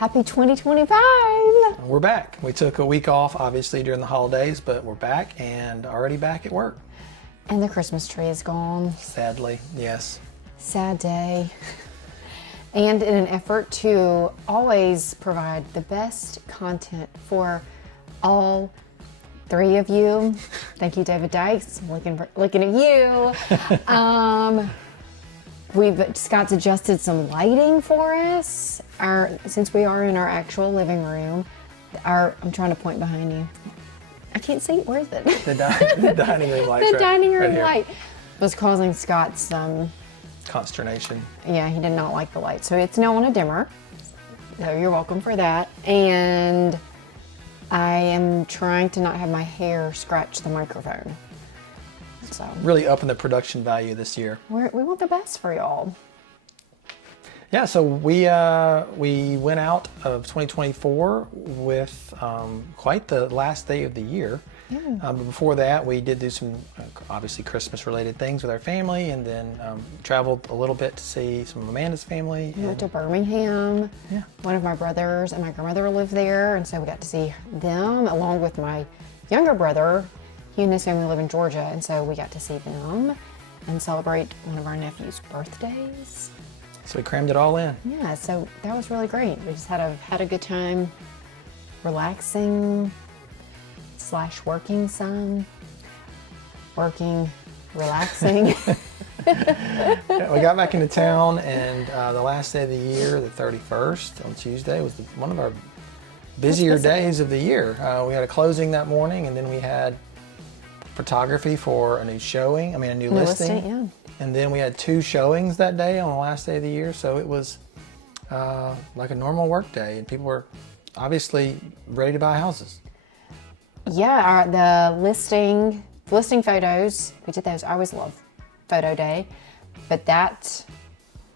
Happy 2025. We're back. We took a week off, obviously, during the holidays, but we're back and already back at work. And the Christmas tree is gone. Sadly, yes. Sad day. And in an effort to always provide the best content for all three of you, thank you, David Dykes. I'm looking at you. Scott's adjusted some lighting for us. Since we are in our actual living room, I'm trying to point behind you. I can't see. Where is it? The dining room light. The dining room light was causing Scott some consternation. Yeah, he did not like the light. So it's now on a dimmer. So you're welcome for that. And I am trying to not have my hair scratch the microphone. So really upping the production value this year. We want the best for y'all. Yeah, so we went out of 2024 with quite the last day of the year. Yeah. But before that, we did do some obviously Christmas-related things with our family, and then traveled a little bit to see some of Amanda's family. We went to Birmingham. Yeah. One of my brothers and my grandmother lived there, and so we got to see them along with my younger brother. He and his family live in Georgia, and so we got to see them and celebrate one of our nephew's birthdays. So we crammed it all in. Yeah, so that was really great. We just had a good time relaxing / working some. Working, relaxing. Yeah, we got back into town, and the last day of the year, the 31st, on Tuesday, was one of our busier days of the year. We had a closing that morning, and then we had photography for a new showing, a new listing. Yeah. And then we had 2 showings that day on the last day of the year, so it was like a normal work day, and people were obviously ready to buy houses. Yeah, the listing photos, we did those. I always love photo day, but that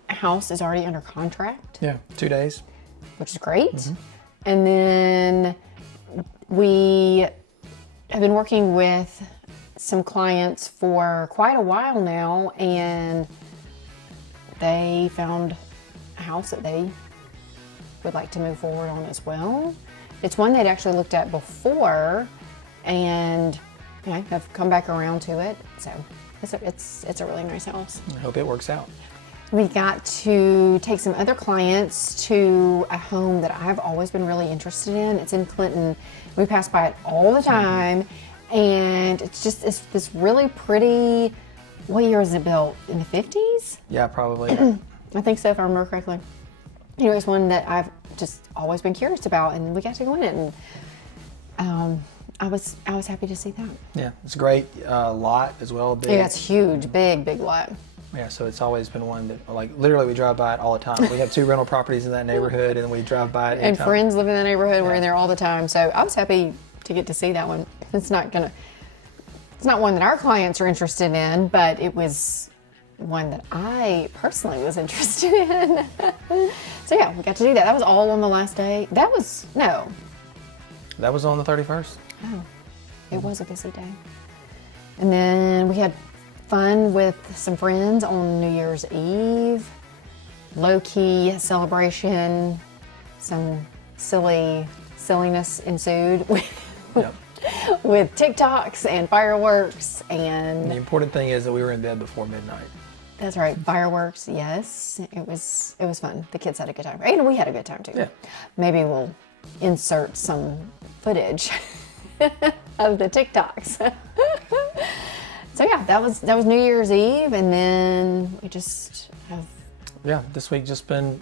house is already under contract. Yeah, 2 days. Which is great. Mm-hmm. And then we have been working with some clients for quite a while now, and they found a house that they would like to move forward on as well. It's one they'd actually looked at before, and have come back around to it. So it's a really nice house. I hope it works out. We got to take some other clients to a home that I've always been really interested in. It's in Clinton. We pass by it all the time, and it's this really pretty. What year is it built? In the 50s? Yeah, probably. I think so, if I remember correctly. It's one that I've just always been curious about, and we got to go in it, and I was happy to see that. Yeah, it's a great lot as well. Big. Yeah, it's huge, big lot. Yeah, so it's always been one that, like, literally we drive by it all the time. We have 2 rental properties in that neighborhood, and we drive by it And anytime. friends live in the neighborhood. We're in there all the time. So I was happy to get to see that one. It's not one that our clients are interested in, but it was one that I personally was interested in. So yeah, we got to do that. That was all on the last day. That was on the 31st. Oh, it was a busy day. And then we had fun with some friends on New Year's Eve. Low-key celebration. Some silliness ensued Yep. with TikToks and fireworks, and The important thing is that we were in bed before midnight. that's right, fireworks. Yes, it was fun. The kids had a good time, and we had a good time too. Yeah. Maybe we'll insert some footage of the TikToks. So yeah, that was New Year's Eve, and then we just have. Yeah, this week just been,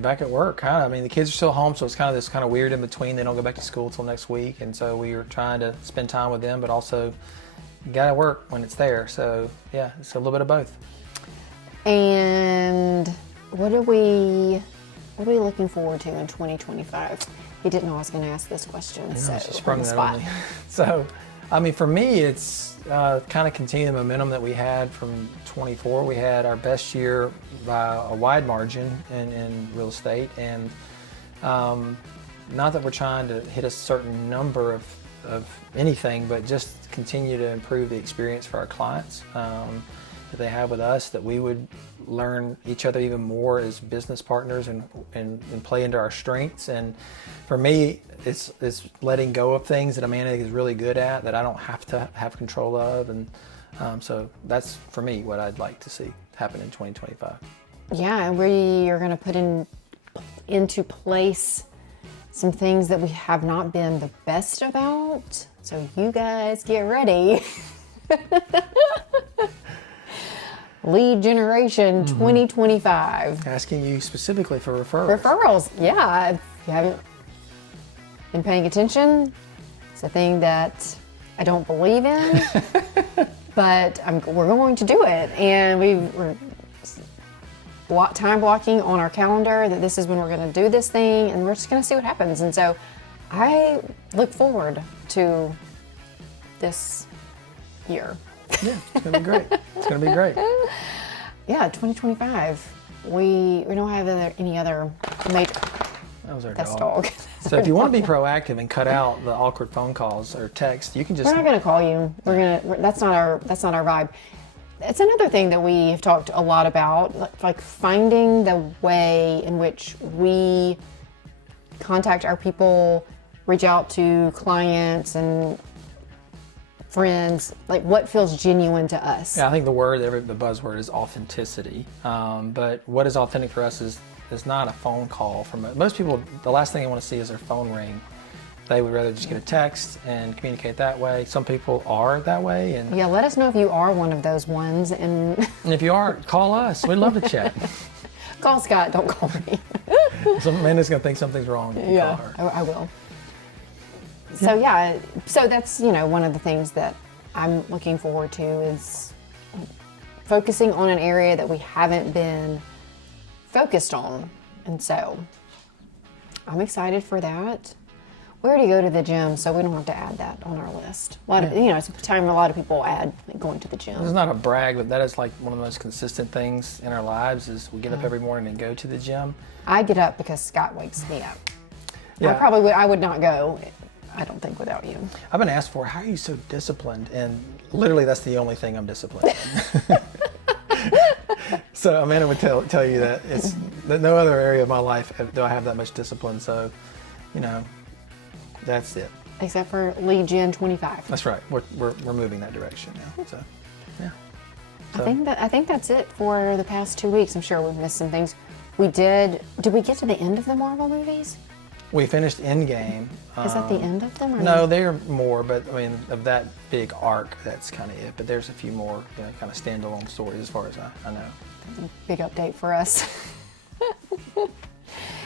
back at work, kind of. The kids are still home, so it's kind of this kind of weird in between. They don't go back to school till next week, and so we were trying to spend time with them, but also you gotta work when it's there. So yeah, it's a little bit of both. And what are we looking forward to in 2025? He didn't know I was going to ask this question, so She sprung on the that spot. on me. So, for me, it's kind of continue the momentum that we had from 24. We had our best year by a wide margin in real estate, and not that we're trying to hit a certain number of anything, but just continue to improve the experience for our clients. that they have with us, that we would learn each other even more as business partners and play into our strengths. And for me, it's letting go of things that Amanda is really good at that I don't have to have control of. And so that's, for me, what I'd like to see happen in 2025. Yeah, and we are going to put into place some things that we have not been the best about. So you guys get ready. Lead generation 2025. Asking you specifically for referrals. Referrals, yeah. If you haven't been paying attention, it's a thing that I don't believe in, but we're going to do it. And we're time blocking on our calendar that this is when we're going to do this thing, and we're just going to see what happens. And so I look forward to this year. Yeah, it's going to be great. It's going to be great. Yeah, 2025. We don't have any other major. That was our That's dog. dog. So if you want to be proactive and cut out the awkward phone calls or text, you can just. We're not going to call you. That's not our vibe. It's another thing that we have talked a lot about, like finding the way in which we contact our people, reach out to clients and friends, like what feels genuine to us. Yeah, I think the buzzword is authenticity. But what is authentic for us is not a phone call. From most people, the last thing they want to see is their phone ring. They would rather just get a text and communicate that way. Some people are that way. And Yeah, let us know if you are one of those ones. And if you are, call us. We'd love to chat. call Scott, don't call me. Amanda's going to think something's wrong if you call her. I will. So yeah, so that's, one of the things that I'm looking forward to is focusing on an area that we haven't been focused on. And so I'm excited for that. We already go to the gym, so we don't have to add that on our list. It's a time a lot of people add going to the gym. It's not a brag, but that is like one of the most consistent things in our lives is we get up every morning and go to the gym. I get up because Scott wakes me up. Yeah. I would not go, I don't think, without you. I've been asked how are you so disciplined? And literally that's the only thing I'm disciplined in. So Amanda would tell you that that no other area of my life do I have that much discipline. So, that's it. Except for Lead Gen 25. That's right. We're moving that direction now. So, yeah. I think that's it for the past 2 weeks. I'm sure we've missed some things. Did we get to the end of the Marvel movies? We finished Endgame. Is that the end of them? Or No, there are more, but I mean, of that big arc, that's kind of it. But there's a few more, kind of standalone stories as far as I know. Big update for us.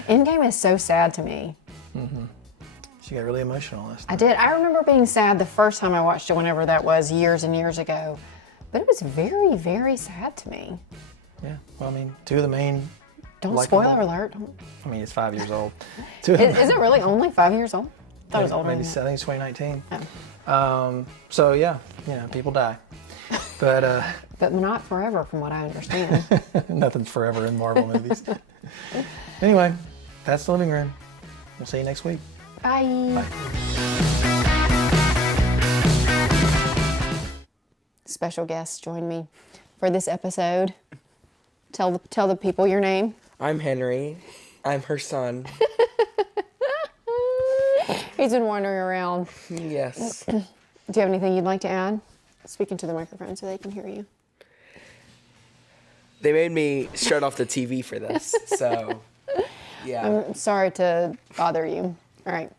Endgame is so sad to me. Mm-hmm. She got really emotional last night. I did. I remember being sad the first time I watched it, whenever that was, years and years ago. But it was very, very sad to me. Yeah. Well, I mean, two of the main. Don't likable, spoiler alert. I mean, it's 5 years old. Is it really only 5 years old? I thought it was older. Maybe than I think it's 2019. Oh. So yeah, people die, but But not forever, from what I understand. nothing's forever in Marvel movies. Anyway, that's the living room. We'll see you next week. Bye. Bye. Special guest joined me for this episode. Tell the people your name. I'm Henry. I'm her son. He's been wandering around. Yes. Do you have anything you'd like to add? Speak into the microphone so they can hear you. They made me shut off the TV for this, so yeah. I'm sorry to bother you. All right.